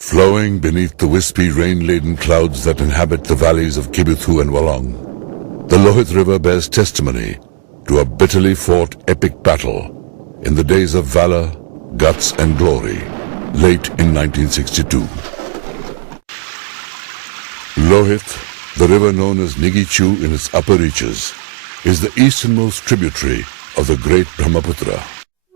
Flowing beneath the wispy rain-laden clouds that inhabit the valleys of Kibithu and Walong, the Lohit River bears testimony to a bitterly fought epic battle in the days of valor, guts and glory, late in 1962. Lohit, the river known as Nigichu in its upper reaches, is the easternmost tributary of the great Brahmaputra.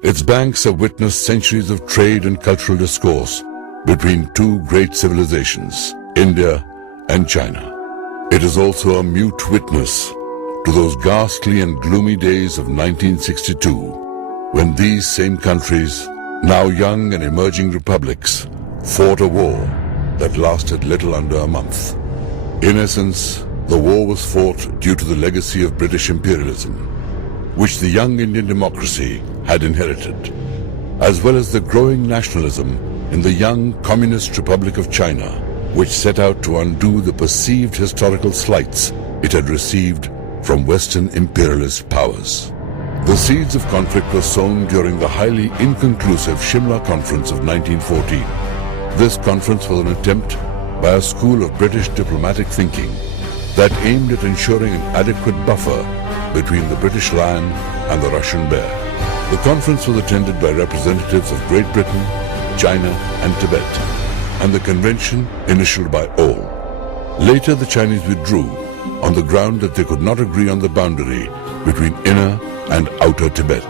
Its banks have witnessed centuries of trade and cultural discourse between two great civilizations, India and China. It is also a mute witness to those ghastly and gloomy days of 1962, when these same countries, now young and emerging republics, fought a war that lasted little under a month. In essence, the war was fought due to the legacy of British imperialism, which the young Indian democracy had inherited, as well as the growing nationalism in the young Communist Republic of China, which set out to undo the perceived historical slights it had received from Western imperialist powers. The seeds of conflict were sown during the highly inconclusive Shimla Conference of 1914. This conference was an attempt by a school of British diplomatic thinking that aimed at ensuring an adequate buffer between the British Lion and the Russian Bear. The conference was attended by representatives of Great Britain, China and Tibet, and the convention initialed by all. Later the Chinese withdrew on the ground that they could not agree on the boundary between inner and outer Tibet.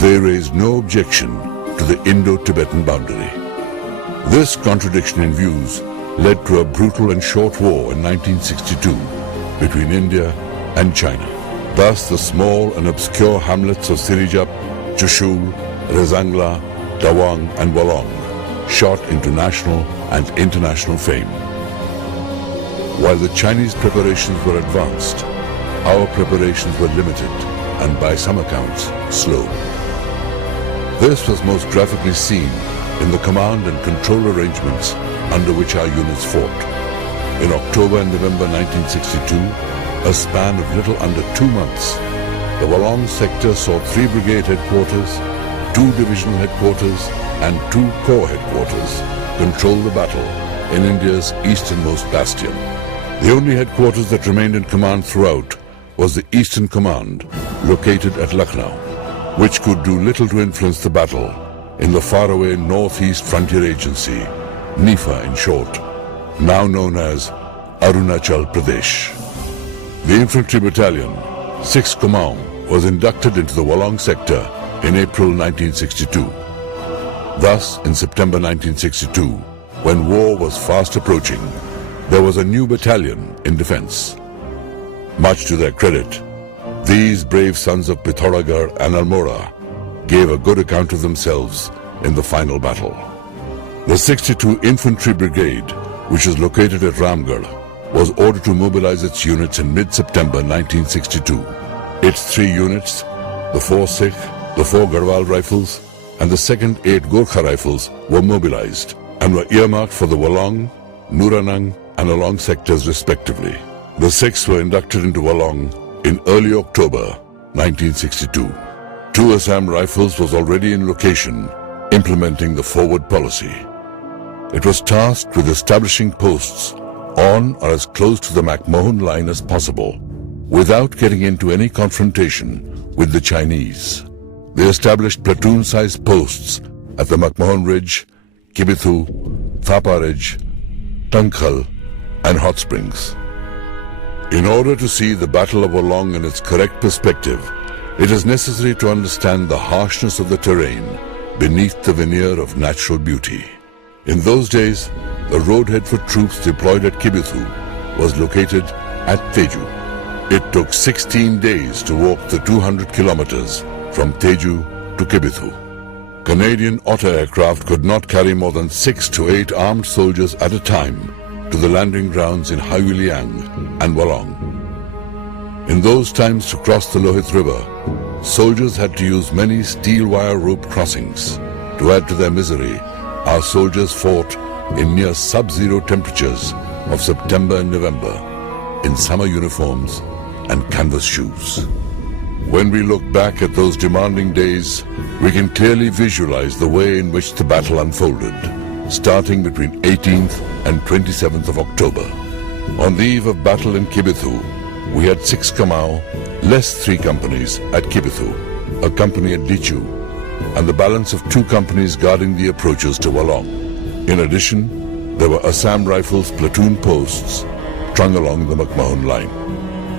They raised no objection to the Indo-Tibetan boundary. This contradiction in views led to a brutal and short war in 1962 between India and China. Thus the small and obscure hamlets of Sirijap, Chushul, Rezangla, Tawang and Walong shot into national and international fame. While the Chinese preparations were advanced, our preparations were limited and by some accounts slow. This was most graphically seen in the command and control arrangements under which our units fought. In October and November 1962, a span of little under 2 months, the Walong sector saw 3 brigade headquarters, 2 divisional headquarters and 2 corps headquarters control the battle in India's easternmost bastion. The only headquarters that remained in command throughout was the Eastern Command, located at Lucknow, which could do little to influence the battle in the faraway Northeast Frontier Agency, NIFA in short, now known as Arunachal Pradesh. The infantry battalion, 6th Kumaon, was inducted into the Walong sector in April 1962. Thus, in September 1962, when war was fast approaching, there was a new battalion in defense. Much to their credit, these brave sons of Pithoragarh and Almora gave a good account of themselves in the final battle. The 62 Infantry Brigade, which is located at Ramgarh, was ordered to mobilize its units in mid-September 1962. Its 3 units, the 4 Sikh, the 4 Garhwal Rifles and the 2nd 8 Gorkha Rifles were mobilized and were earmarked for the Walong, Nuranang and Along sectors respectively. The 6th were inducted into Walong in early October 1962. 2 Assam Rifles was already in location implementing the forward policy. It was tasked with establishing posts on or as close to the McMahon line as possible without getting into any confrontation with the Chinese. They established platoon-sized posts at the McMahon Ridge, Kibithu, Thapa Ridge, Tangkhal and Hot Springs. In order to see the Battle of Walong in its correct perspective, it is necessary to understand the harshness of the terrain beneath the veneer of natural beauty. In those days, the roadhead for troops deployed at Kibithu was located at Teju. It took 16 days to walk the 200 kilometers from Teju to Kibithu. Canadian Otter aircraft could not carry more than 6 to 8 armed soldiers at a time to the landing grounds in Haiyuliang and Walong. In those times, to cross the Lohit River, soldiers had to use many steel wire rope crossings. To add to their misery, our soldiers fought in near sub-zero temperatures of September and November in summer uniforms and canvas shoes. When we look back at those demanding days, we can clearly visualize the way in which the battle unfolded. starting between 18th and 27th of October. On the eve of battle in Kibithu, we had 6 Kamau, less 3 companies at Kibithu, a company at Dichu, and the balance of 2 companies guarding the approaches to Walong. In addition, there were Assam Rifles platoon posts strung along the McMahon line.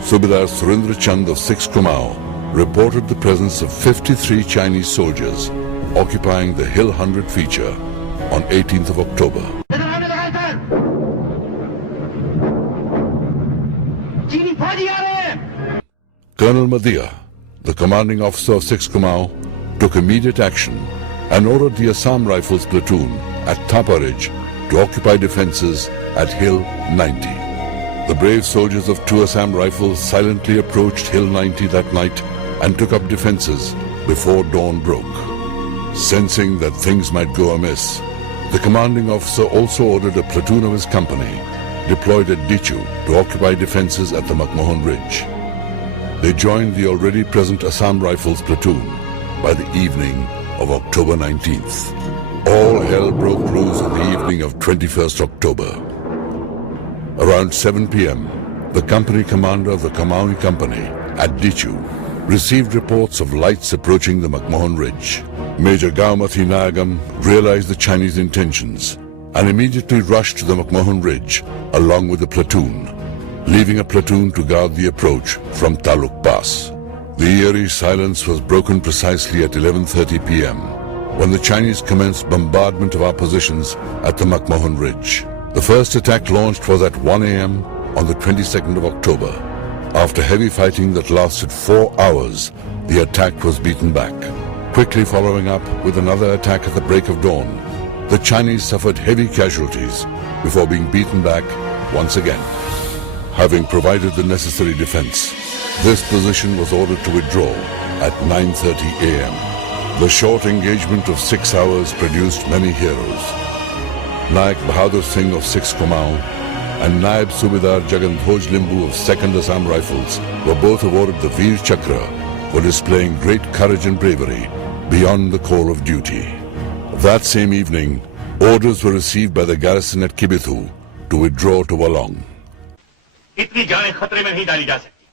Subedar Surendra Chand of 6 Kamau reported the presence of 53 Chinese soldiers occupying the Hill 100 feature on 18th of October. Colonel Madhia, the commanding officer of 6 Kamau, took immediate action and ordered the Assam Rifles platoon at Thapa Ridge to occupy defenses at Hill 90. The brave soldiers of 2 Assam Rifles silently approached Hill 90 that night and took up defenses before dawn broke. Sensing that things might go amiss, the commanding officer also ordered a platoon of his company deployed at Dichu to occupy defenses at the McMahon Ridge. They joined the already present Assam Rifles platoon by the evening of October 19th. All hell broke loose in the evening of 21st October. Around 7 p.m., the company commander of the Kamaui Company at Dichu received reports of lights approaching the McMahon Ridge. Major Gaumathi Nayagam realized the Chinese intentions and immediately rushed to the McMahon Ridge along with the platoon, leaving a platoon to guard the approach from Taluk Pass. The eerie silence was broken precisely at 11:30 p.m. when the Chinese commenced bombardment of our positions at the McMahon Ridge. The first attack launched was at 1 a.m. on the 22nd of October. After heavy fighting that lasted 4 hours, the attack was beaten back. Quickly following up with another attack at the break of dawn, the Chinese suffered heavy casualties before being beaten back once again. Having provided the necessary defense, this position was ordered to withdraw at 9:30 a.m. The short engagement of 6 hours produced many heroes. Nayak Bahadur Singh of 6 Kamau and Naib Subedar Jagandhoj Limbu of 2nd Assam Rifles were both awarded the Veer Chakra for displaying great courage and bravery beyond the call of duty. That same evening, orders were received by the garrison at Kibithu to withdraw to Walong. इतनी जानें खतरे में नहीं डाली जा सकती।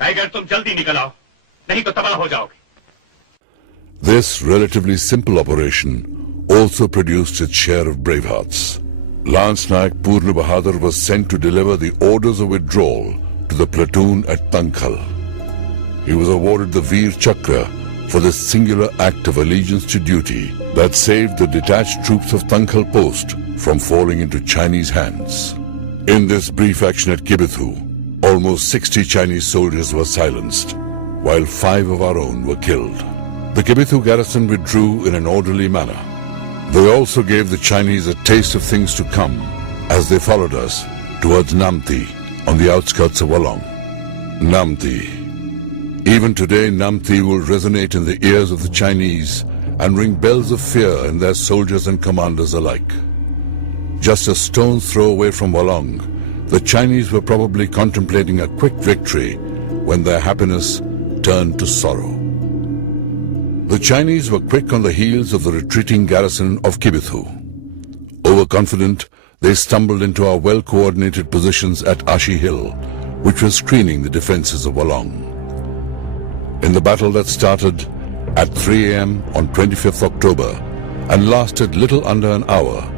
Tiger तुम जल्दी निकल आओ, नहीं तो तबाह हो जाओगे। This relatively simple operation also produced its share of brave hearts. Lance Nayak Purna Bahadur was sent to deliver the orders of withdrawal to the platoon at Tankhal. He was awarded the Veer Chakra for this singular act of allegiance to duty that saved the detached troops of Tankhal post from falling into Chinese hands. In this brief action at Kibithu, almost 60 Chinese soldiers were silenced, while 5 of our own were killed. The Kibithu garrison withdrew in an orderly manner. They also gave the Chinese a taste of things to come as they followed us towards Namti on the outskirts of Walong. Namti. Even today, Namti will resonate in the ears of the Chinese and ring bells of fear in their soldiers and commanders alike. Just a stone's throw away from Walong, the Chinese were probably contemplating a quick victory when their happiness turned to sorrow. The Chinese were quick on the heels of the retreating garrison of Kibithu. Overconfident, they stumbled into our well-coordinated positions at Ashi Hill, which was screening the defenses of Walong. In the battle that started at 3 a.m. on 25th October and lasted little under an hour,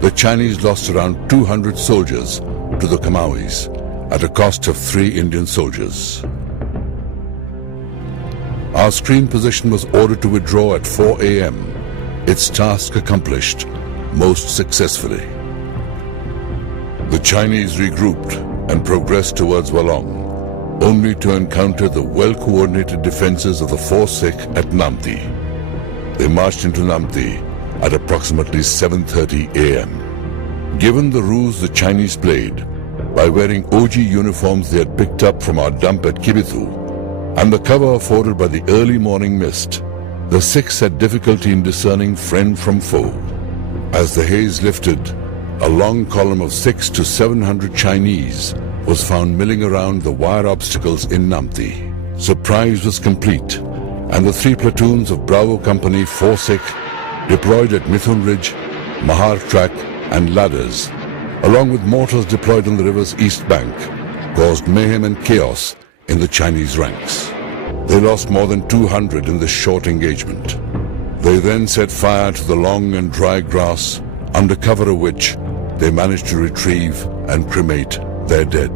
the Chinese lost around 200 soldiers to the Kamauis at a cost of 3 Indian soldiers. Our screen position was ordered to withdraw at 4 a.m., its task accomplished most successfully. The Chinese regrouped and progressed towards Walong, only to encounter the well-coordinated defenses of the 4th Sikh at Namti. They marched into Namti at approximately 7:30 a.m. Given the ruse the Chinese played by wearing OG uniforms they had picked up from our dump at Kibithu, and the cover afforded by the early morning mist, the Sikhs had difficulty in discerning friend from foe. As the haze lifted, a long column of 600 to 700 Chinese was found milling around the wire obstacles in Namti. Surprise was complete, and the 3 platoons of Bravo Company 4 Sikh deployed at Mithun Ridge Mahar track and ladders, along with mortars deployed on the river's east bank, caused mayhem and chaos in the Chinese ranks. They lost more than 200 in this short engagement. They then set fire to the long and dry grass, under cover of which they managed to retrieve and cremate their dead.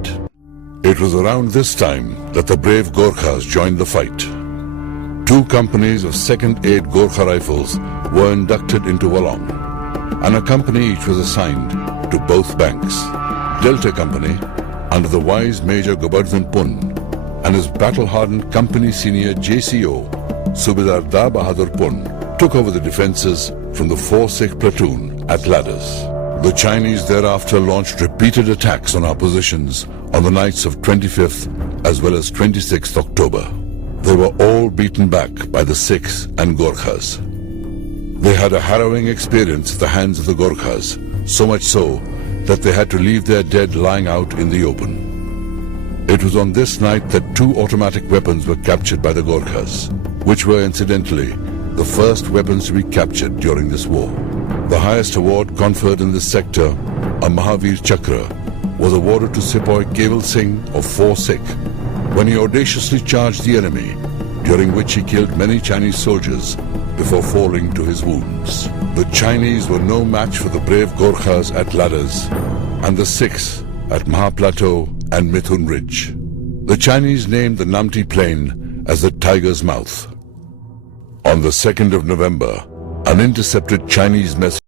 It was around this time that the brave Gorkhas joined the fight. 2 companies of 2nd Aid Gorkha Rifles were inducted into Walong, and a company each was assigned to both banks. Delta Company, under the wise Major Gobardhan Pun, and his battle-hardened company senior JCO, Subedar Da Bahadur Pun, took over the defences from the 4 Sikh platoon at Ladders. The Chinese thereafter launched repeated attacks on our positions on the nights of 25th as well as 26th October. They were all beaten back by the Sikhs and Gorkhas. They had a harrowing experience at the hands of the Gorkhas, so much so that they had to leave their dead lying out in the open. It was on this night that 2 automatic weapons were captured by the Gorkhas, which were incidentally the first weapons to be captured during this war. The highest award conferred in this sector, a Mahavir Chakra, was awarded to Sepoy Keval Singh of 4 Sikh when he audaciously charged the enemy, during which he killed many Chinese soldiers before falling to his wounds. The Chinese were no match for the brave Gorkhas at Ladders and the Sikhs at Maha Plateau and Mithun Ridge. The Chinese named the Namti Plain as the Tiger's Mouth. On the 2nd of November, an intercepted Chinese message